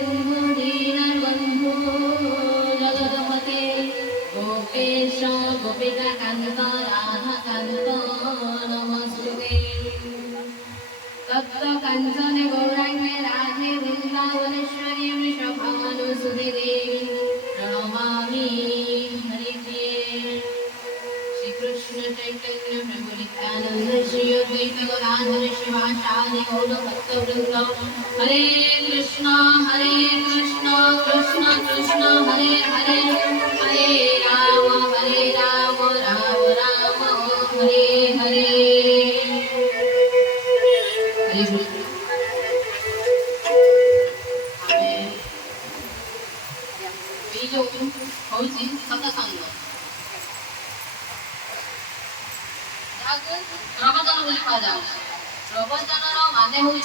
सिंधु दीनबन्धु जगदपते गोपेश गोपिकान्त राधाकान्त नमस्ते। तप्त काञ्चन गौराङ्गे राधे वृन्दावनेश्वरी वृषभानुसुते देवी प्रणमामि हरिप्रिये। श्री कृष्ण चैतन्य प्रभु नित्यानंद श्री अद्वैत गदाधर शिवाचार्य गौर भक्तवृंद। हरे कृष्ण कृष्ण कृष्ण हरे हरे, हरे राम राम राम हरे हरे। हरे कृष्ण। ये जो हौची सत्संग प्रवचन बोली कहुच्छे। प्रवचनर मान हूँ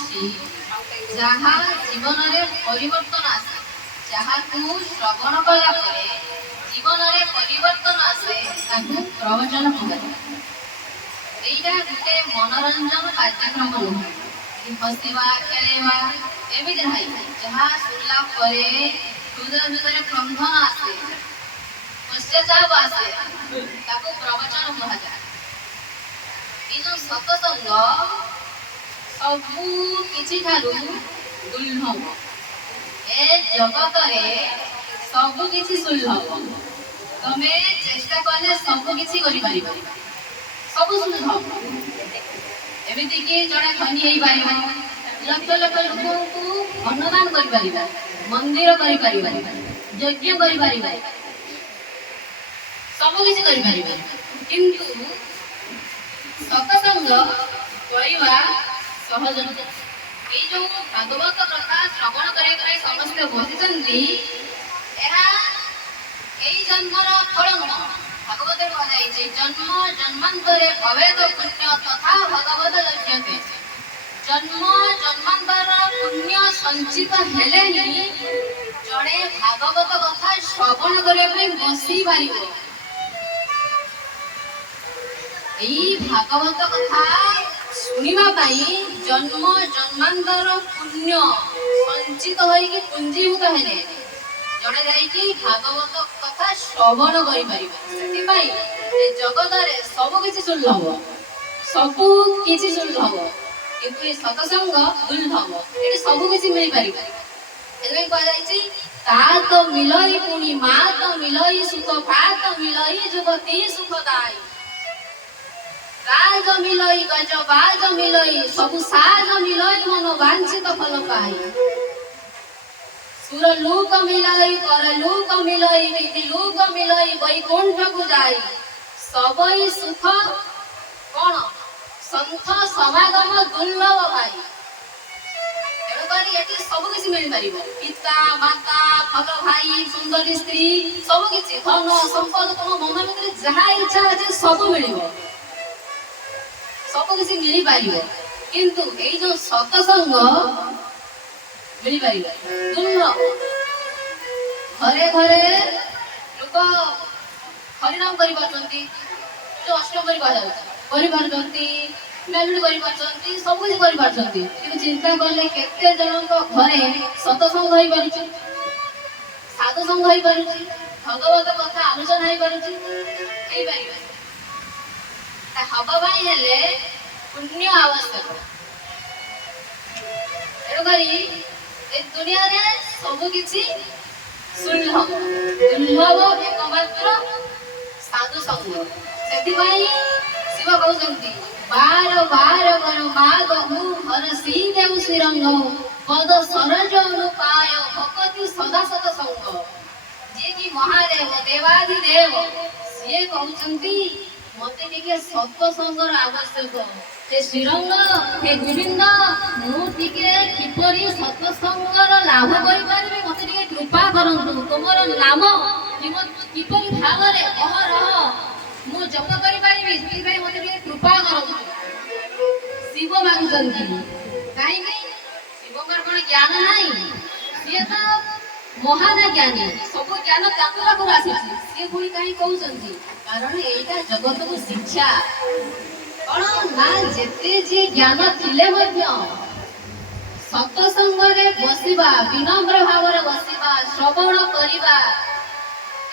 जहाँ जीवन में परिवर्तन आसे, जहाँ श्रवण कला जीवन में परिवर्तन आसे प्रवचन कहते। यहाँ गोटे मनोरंजन कार्यक्रम नुहे हसवा खेलवा एमती ना जहाँ शुणला हृदय भितर क्रंधन आसे पश्चाताप आसे प्रवचन कहुए। ये जो सत्संग सबू किसी दुर्लभ ए जगत सबू किसी सुलभ। तमे चेष्टा कले सबू किसी सब सुलभ। एमती कि जड़े धनी हो पार, लक्ष लक्ष लोक को अन्नदान कर, मंदिर कर, यज्ञ कर, सब किसी कर, किंतु सत्संग करवा सहज। ये जो भागवत कथा श्रवण कर समस्त बसी जन्मर फल नुह। भागवत कहुई जन्म जन्मांतरे भवेद पुण्य तथा भगवत लक्ष्यते। जन्म जन्मांतर पुण्य संचित हेले ही जड़े भागवत कथा श्रवण करने बसी पार। यही भागवत कथा शुणा जन्म जन्मांतर पुण्य संचित होगी पुंजीभूत हेले जड़े जाइए भागवत कथा श्रवण कर। जगत सब किसी सुलभ, सबू किसी सुलभ, किंतु सत्संग दुर्लभ। ये सबू किसी मिल पार। तात मिलई पुणी मात मिलई सुख भात मिलई जुगती सुखदायी। राज मिलई गज बाज मिलई सबु साज मिलई मन वांछित फल पाई। सुर लोक मिलई कर लोक मिलई विधि लोक मिलई वैकुंठ को जाई। सबई सुख कौन संथ समागम दुर्लभ भाई। तेणुक सब किसी मिल पार। पिता माता भल भाई सुंदर स्त्री सब किसी धन संपद तुम मन भर जहाँ इच्छा अच्छे सब मिल सब किसी मिल पार। किंतु ये जो सत्संग मिल पार दुर्लभ। घरे घरे लोक हरिनाम कर अष्टमी मेलोडी कर सब कुछ कर। चिंता कले केते जन घरे सत्संग हो पार, साधु संग हो पार, भगवत कथा आलोचना हो पार। हवा पुण्य आवश्यक। तेणुक दुनिया सब किसी सुलभ दुर्लभ एकमात्र साधु संग। से शिव कहते बार बार कर माग हर सी देव श्रीरंग पद सरज अनुपाय भक्ति सदा सत्संग। जी कि महादेव देवादिदेव सी कहते मत टे सत्संगर आवश्यक। हे श्रीरंग हे गोविंद मुझे किपरि सत्संगर लाभ करें मत कृपा करूँ। तुम नाम किपरि भाव में अहरह मु जप करी मत कृपा करूँ। शिव मागुं कहीं शिवकर कौन ज्ञान नहीं, सी तो महान ज्ञानी सब ज्ञान पाखु आसी सी पुणी कहीं कहते कारण यहीटा जगत को शिक्षा कौन ना जेते जी ज्ञान थिले सत्संग बसवा विनम्र भाव ଶ୍ରବଣ କରିବା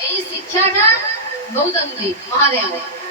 ଏଇ ଶିକ୍ଷାଟା ଦଉଛନ୍ତି ମହାଦେବ।